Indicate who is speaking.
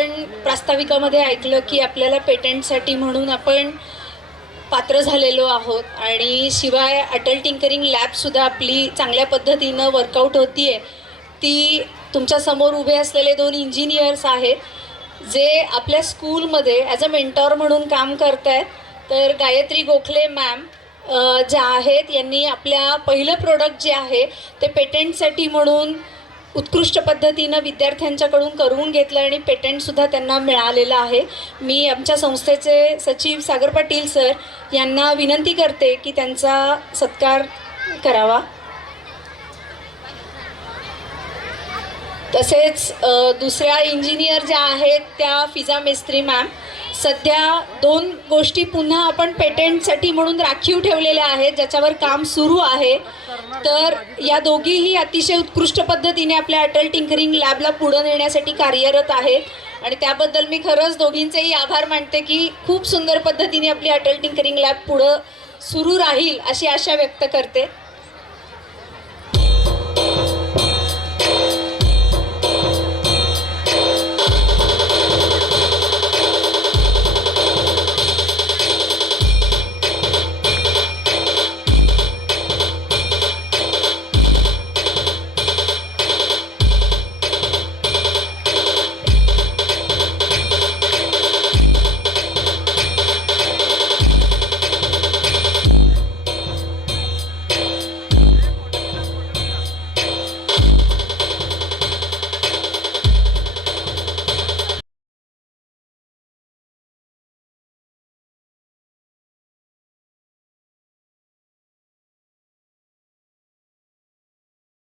Speaker 1: आपण प्रास्ताविकामध्ये ऐकलं की आपल्याला पेटंटसाठी म्हणून आपण पात्र झालेलो आहोत आणि शिवाय अटल टिंकरिंग लॅबसुद्धा आपली चांगल्या पद्धतीनं वर्कआउट होती आहे ती तुमच्यासमोर उभे असलेले दोन इंजिनियर्स आहेत जे आपल्या स्कूलमध्ये ॲज अ मेंटॉर म्हणून काम करत आहेत तर गायत्री गोखले मॅम ज्या आहेत यांनी आपल्या पहिलं प्रोडक्ट जे आहे ते पेटंटसाठी म्हणून उत्कृष्ट पद्धतीनं विद्यार्थ्यांच्याकडून करून घेतलं आणि पेटंटसुद्धा त्यांना मिळालेलं आहे. मी आमच्या संस्थेचे सचिव सागर पाटील सर यांना विनंती करते की त्यांचा सत्कार करावा. तसेच दुसऱ्या इंजिनियर ज्या आहेत त्या फिजा मेस्त्री मॅम सध्या दोन गोष्टी पुन्हा आपण पेटेंटसाठी म्हणून राखीव ठेवलेल्या आहेत ज्याच्यावर काम सुरू आहे. तर या दोघीही अतिशय उत्कृष्ट पद्धतीने आपल्या अटल टिंकरिंग लॅबला पुढं नेण्यासाठी कार्यरत आहेत. आणि त्याबद्दल मी खरंच दोघींचेही आभार मानते की खूप सुंदर पद्धतीने आपली अटल टिंकरिंग लॅब पुढं सुरू राहील अशी आशा व्यक्त करते.